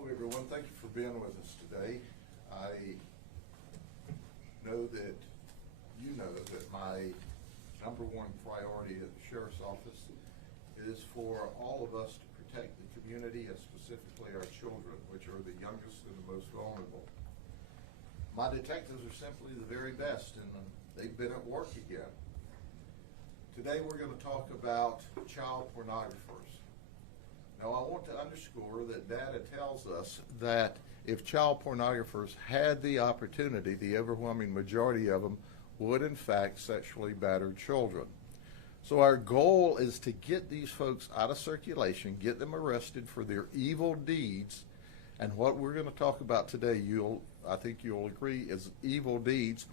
Hello everyone, thank you for being with us today. I know that you know that my number one priority at the Sheriff's Office is for all of us to protect the community and specifically our children, which are the youngest and the most vulnerable. My detectives are simply the very best, and they've been at work again. Today we're going to talk about child pornographers. Now, I want to underscore that data tells us that if child pornographers had the opportunity, the overwhelming majority of them would, in fact, sexually batter children. So our goal is to get these folks out of circulation, get them arrested for their evil deeds, and what we're going to talk about today, I think you'll agree, is evil deeds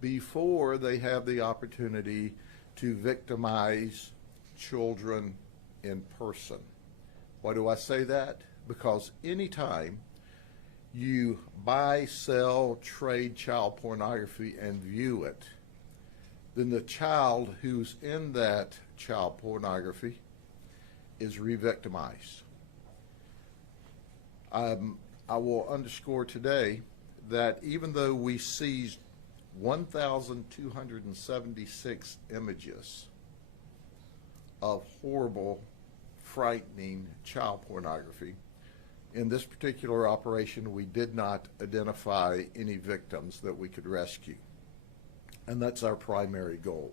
before they have the opportunity to victimize children in person. Why do I say that? Because anytime you buy, sell, trade child pornography and view it, then the child who's in that child pornography is re-victimized. I will underscore today that even though we seized 1,276 images of horrible, frightening child pornography, in this particular operation we did not identify any victims that we could rescue, and that's our primary goal.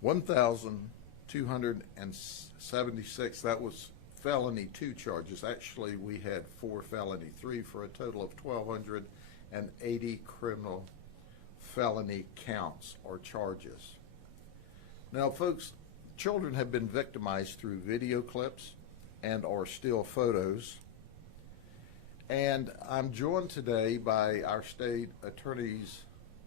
1,276, that was felony 2 charges. Actually, we had 4 felony 3 for a total of 1,280 criminal felony counts or charges. Now, folks, children have been victimized through video clips and or still photos. And I'm joined today by our state attorney's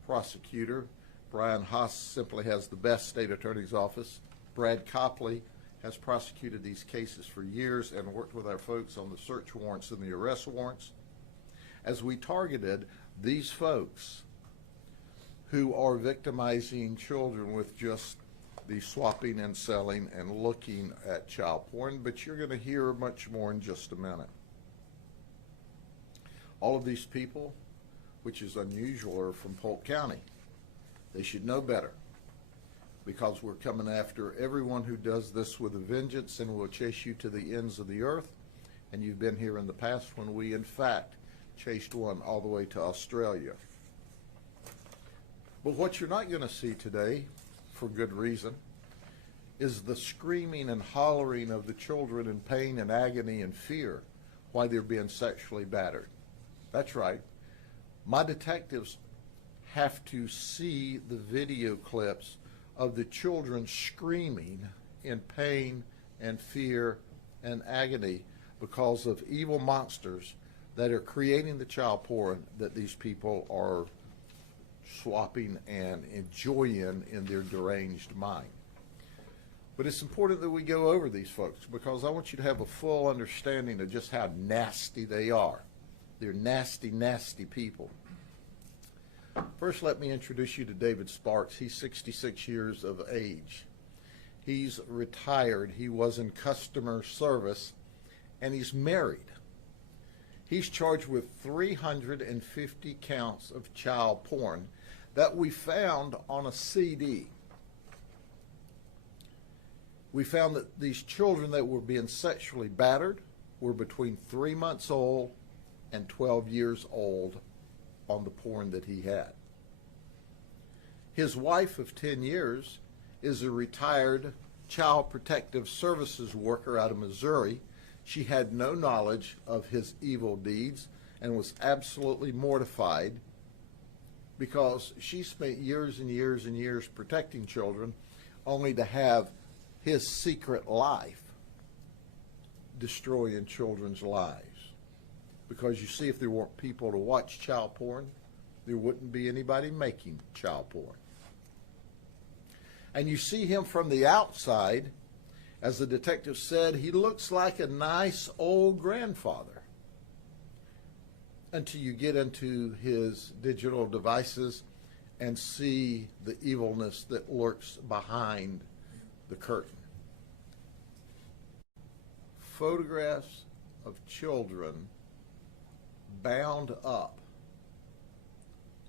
prosecutor. Brian Haas simply has the best state attorney's office. Brad Copley has prosecuted these cases for years and worked with our folks on the search warrants and the arrest warrants, as we targeted these folks who are victimizing children with just the swapping and selling and looking at child porn, but you're going to hear much more in just a minute. All of these people, which is unusual, are from Polk County. They should know better, because we're coming after everyone who does this with a vengeance, and will chase you to the ends of the earth. And you've been here in the past when we, in fact, chased one all the way to Australia. But what you're not going to see today, for good reason, is the screaming and hollering of the children in pain and agony and fear while they're being sexually battered. That's right. My detectives have to see the video clips of the children screaming in pain and fear and agony because of evil monsters that are creating the child porn that these people are swapping and enjoying in their deranged mind. But it's important that we go over these folks, because I want you to have a full understanding of just how nasty they are. They're nasty, nasty people. First, let me introduce you to David Sparks. He's 66 years of age. He's retired. He was in customer service, and he's married. He's charged with 350 counts of child porn that we found on a CD. We found that these children that were being sexually battered were between 3 months old and 12 years old on the porn that he had. His wife of 10 years is a retired child protective services worker out of Missouri. She had no knowledge of his evil deeds and was absolutely mortified, because she spent years and years and years protecting children, only to have his secret life destroying children's lives. Because you see, if there weren't people to watch child porn, there wouldn't be anybody making child porn. And you see him from the outside, as the detective said, he looks like a nice old grandfather, until you get into his digital devices and see the evilness that lurks behind the curtain. Photographs of children bound up,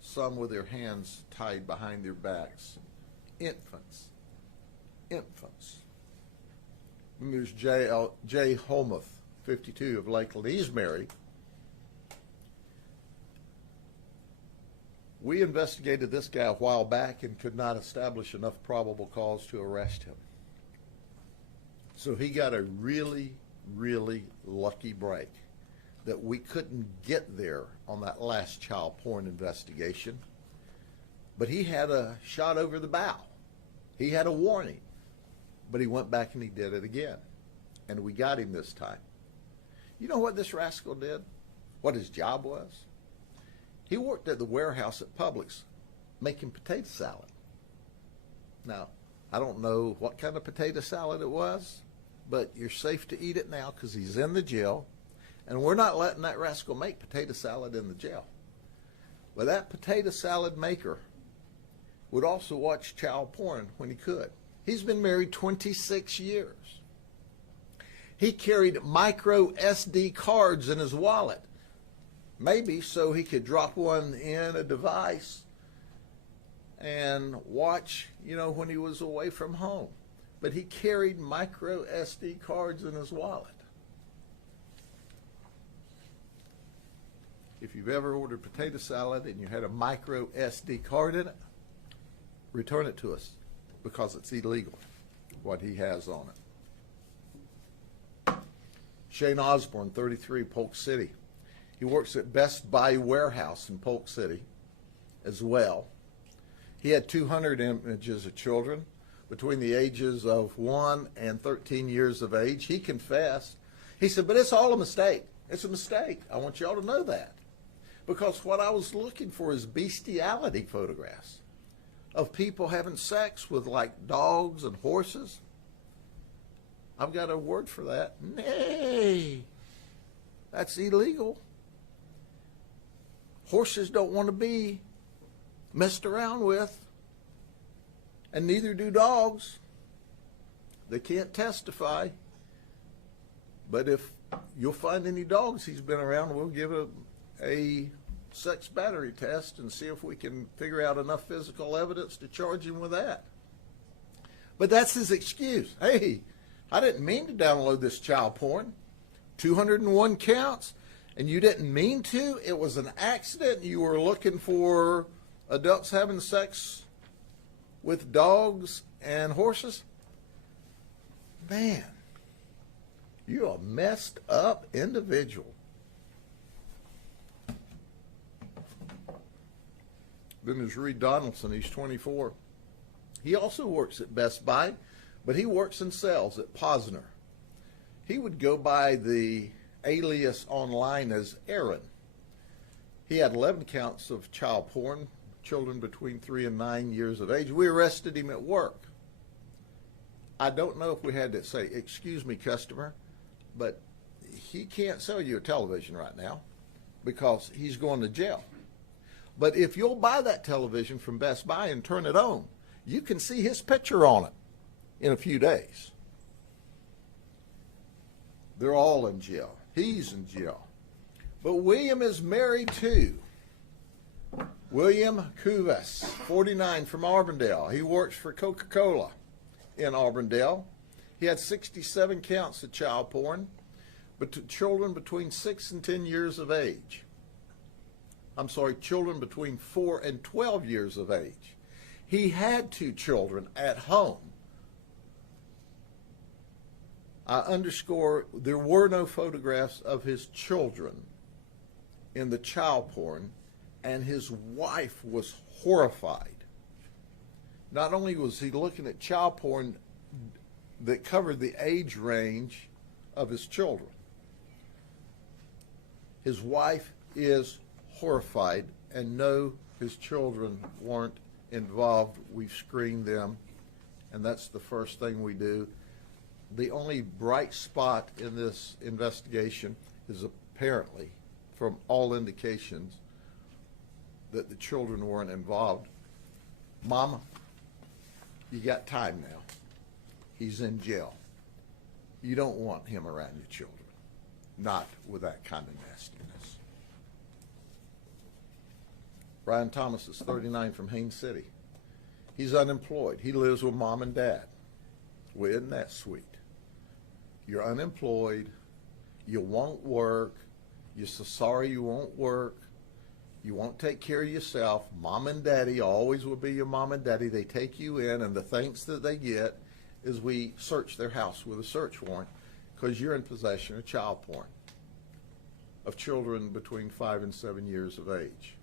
some with their hands tied behind their backs. Infants. Infants. And there's Jay Holmuth, 52, of Lakeland. He's married. We investigated this guy a while back and could not establish enough probable cause to arrest him. So he got a really, really lucky break that we couldn't get there on that last child porn investigation. But he had a shot over the bow. He had a warning. But he went back and he did it again. And we got him this time. You know what this rascal did? What his job was? He worked at the warehouse at Publix making potato salad. Now, I don't know what kind of potato salad it was, but you're safe to eat it now because he's in the jail, and we're not letting that rascal make potato salad in the jail. But that potato salad maker would also watch child porn when he could. He's been married 26 years. He carried micro SD cards in his wallet. Maybe so he could drop one in a device and watch, when he was away from home. But he carried micro SD cards in his wallet. If you've ever ordered potato salad and you had a micro SD card in it, return it to us because it's illegal, what he has on it. Shane Osborne, 33, Polk City. He works at Best Buy Warehouse in Polk City as well. He had 200 images of children between the ages of 1 and 13 years of age. He confessed. He said, but it's all a mistake. It's a mistake. I want y'all to know that. Because what I was looking for is bestiality photographs of people having sex with like dogs and horses. I've got a word for that. Nay, that's illegal. Horses don't want to be messed around with, and neither do dogs. They can't testify. But if you'll find any dogs he's been around, we'll give a sex battery test and see if we can figure out enough physical evidence to charge him with that. But that's his excuse. Hey, I didn't mean to download this child porn. 201 counts. And you didn't mean to? It was an accident? You were looking for adults having sex with dogs and horses? Man, you're a messed up individual. Then there's Reed Donaldson. He's 24. He also works at Best Buy, but he works in sales at Posner. He would go by the alias online as Aaron. He had 11 counts of child porn, children between 3 and 9 years of age. We arrested him at work. I don't know if we had to say, excuse me, customer, but he can't sell you a television right now because he's going to jail. But if you'll buy that television from Best Buy and turn it on, you can see his picture on it in a few days. They're all in jail. He's in jail. But William is married too. William Cuvas, 49, from Auburndale. He works for Coca-Cola in Auburndale. He had 67 counts of child porn, but to children between 6 and 10 years of age. I'm sorry, children between 4 and 12 years of age. He had 2 children at home. I underscore, there were no photographs of his children in the child porn, and his wife was horrified. Not only was he looking at child porn that covered the age range of his children, his wife is horrified, and no, his children weren't involved. We've screened them, and that's the first thing we do. The only bright spot in this investigation is apparently, from all indications, that the children weren't involved. Mama, you got time now. He's in jail. You don't want him around your children. Not with that kind of nastiness. Brian Thomas is 39 from Haines City. He's unemployed. He lives with mom and dad. Well, isn't that sweet? You're unemployed. You won't work. You're so sorry you won't work. You won't take care of yourself. Mom and daddy always will be your mom and daddy. They take you in, and the thanks that they get is we search their house with a search warrant because you're in possession of child porn of children between 5 and 7 years of age.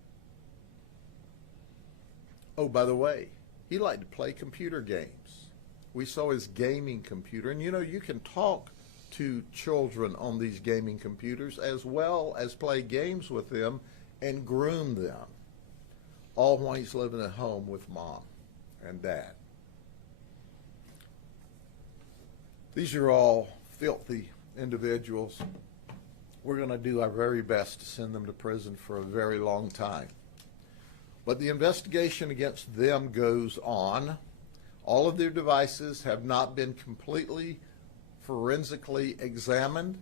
Oh, by the way, he liked to play computer games. We saw his gaming computer, and you know, you can talk to children on these gaming computers as well as play games with them and groom them, all while he's living at home with mom and dad. These are all filthy individuals. We're going to do our very best to send them to prison for a very long time. But the investigation against them goes on. All of their devices have not been completely forensically examined,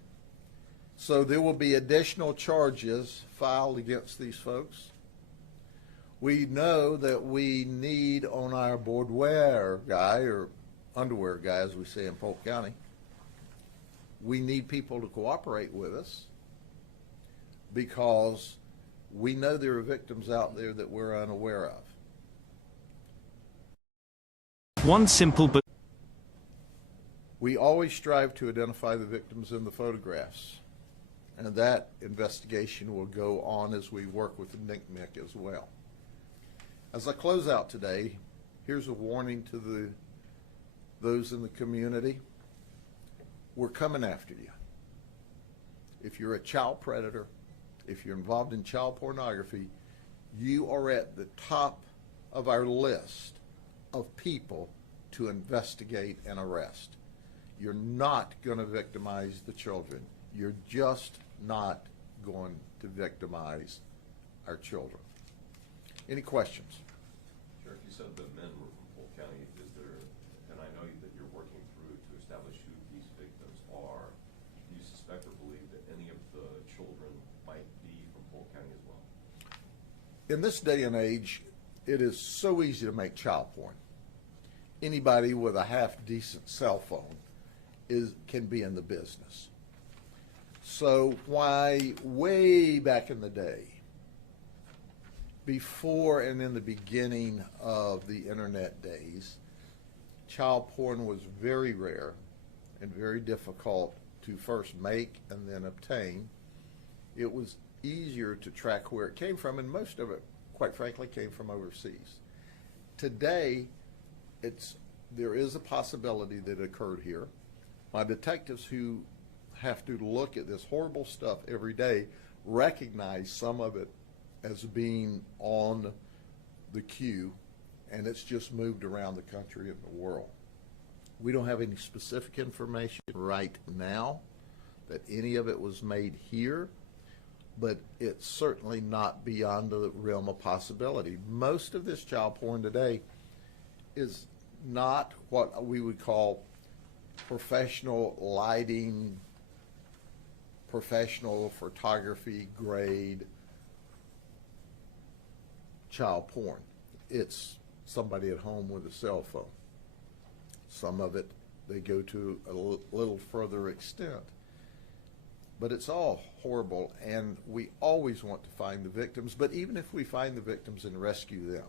so there will be additional charges filed against these folks. We know that we need on our boardwear guy, or underwear guy as we say in Polk County, we need people to cooperate with us because we know there are victims out there that we're unaware of. One simple but We always strive to identify the victims in the photographs, and that investigation will go on as we work with the NCMEC as well. As I close out today, here's a warning to those in the community. We're coming after you. If you're a child predator, if you're involved in child pornography, you are at the top of our list of people to investigate and arrest. You're not going to victimize the children. You're just not going to victimize our children. Any questions? Sheriff, you said the men were from Polk County. Is there, and I know that you're working through to establish who these victims are, do you suspect or believe that any of the children might be from Polk County as well? In this day and age, it is so easy to make child porn. Anybody with a half-decent cell phone can be in the business. So why way back in the day, before and in the beginning of the internet days, child porn was very rare and very difficult to first make and then obtain. It was easier to track where it came from, and most of it, quite frankly, came from overseas. Today, there is a possibility that it occurred here. My detectives who have to look at this horrible stuff every day recognize some of it as being on the queue, and it's just moved around the country and the world. We don't have any specific information right now that any of it was made here, but it's certainly not beyond the realm of possibility. Most of this child porn today is not what we would call professional lighting, professional photography grade child porn. It's somebody at home with a cell phone. Some of it, they go to a little further extent. But it's all horrible, and we always want to find the victims, but even if we find the victims and rescue them,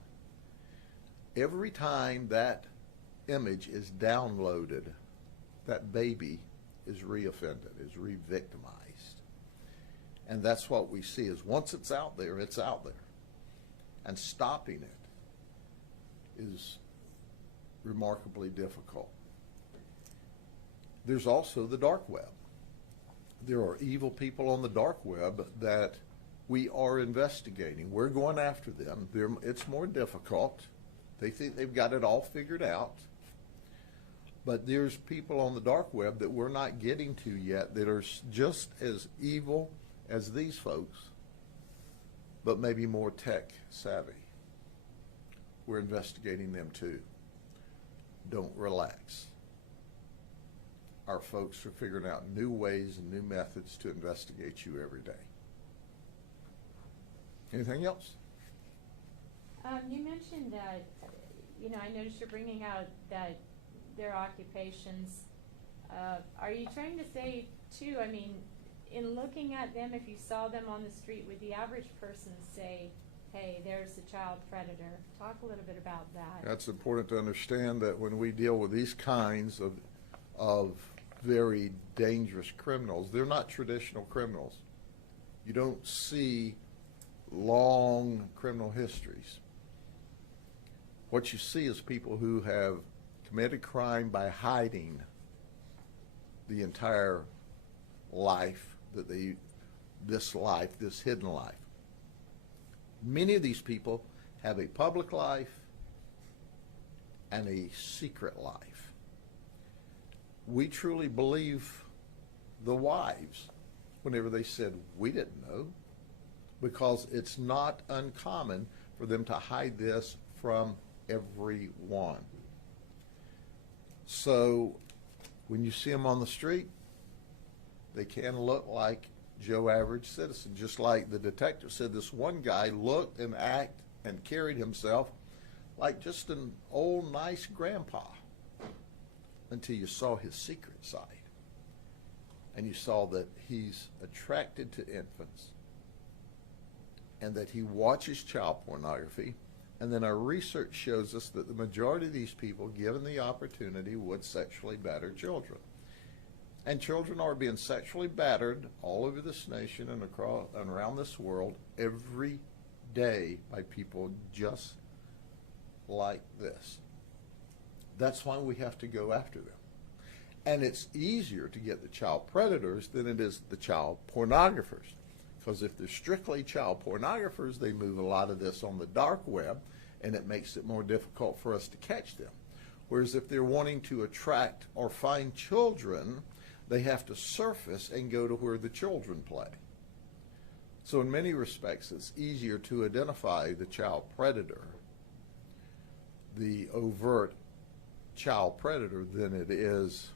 every time that image is downloaded, that baby is re-offended, is re-victimized. And that's what we see is once it's out there, it's out there. And stopping it is remarkably difficult. There's also the dark web. There are evil people on the dark web that we are investigating. We're going after them. It's more difficult. They think they've got it all figured out. But there's people on the dark web that we're not getting to yet that are just as evil as these folks, but maybe more tech savvy. We're investigating them too. Don't relax. Our folks are figuring out new ways and new methods to investigate you every day. Anything else? You mentioned that, I noticed you're bringing out that their occupations. Are you trying to say, too, in looking at them, if you saw them on the street, would the average person say, hey, there's a child predator? Talk a little bit about that. That's important to understand that when we deal with these kinds of very dangerous criminals, they're not traditional criminals. You don't see long criminal histories. What you see is people who have committed crime by hiding the entire life this hidden life. Many of these people have a public life and a secret life. We truly believe the wives whenever they said, we didn't know, because it's not uncommon for them to hide this from everyone. So when you see them on the street, they can look like Joe average citizen, just like the detective said this one guy looked and acted and carried himself like just an old nice grandpa, until you saw his secret side and you saw that he's attracted to infants and that he watches child pornography. And then our research shows us that the majority of these people, given the opportunity, would sexually batter children. And children are being sexually battered all over this nation and across and around this world every day by people just like this. That's why we have to go after them. And it's easier to get the child predators than it is the child pornographers. Because if they're strictly child pornographers, they move a lot of this on the dark web, and it makes it more difficult for us to catch them. Whereas if they're wanting to attract or find children, they have to surface and go to where the children play. So in many respects, it's easier to identify the child predator, the overt child predator, than it is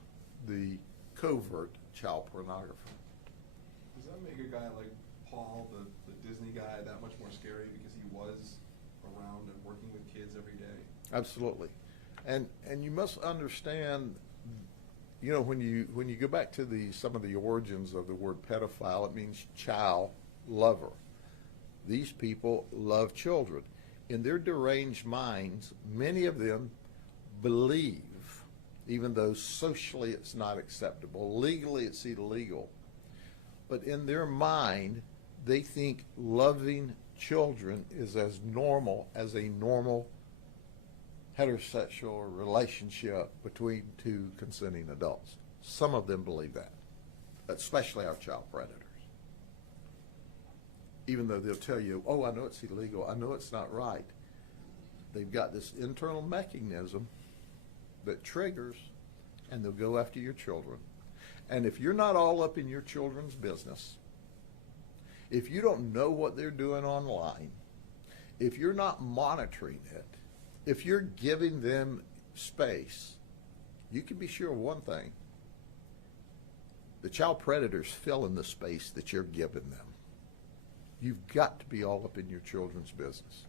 the covert child pornographer. Does that make a guy like Paul, the Disney guy, that much more scary because he was around and working with kids every day? Absolutely. And you must understand, when you go back to some of the origins of the word pedophile, it means child lover. These people love children. In their deranged minds, many of them believe, even though socially it's not acceptable, legally it's illegal, but in their mind, they think loving children is as normal as a normal heterosexual relationship between two consenting adults. Some of them believe that, especially our child predators. Even though they'll tell you, oh, I know it's illegal, I know it's not right. They've got this internal mechanism that triggers, and they'll go after your children. And if you're not all up in your children's business, if you don't know what they're doing online, if you're not monitoring it, if you're giving them space, you can be sure of one thing: the child predators fill in the space that you're giving them. You've got to be all up in your children's business.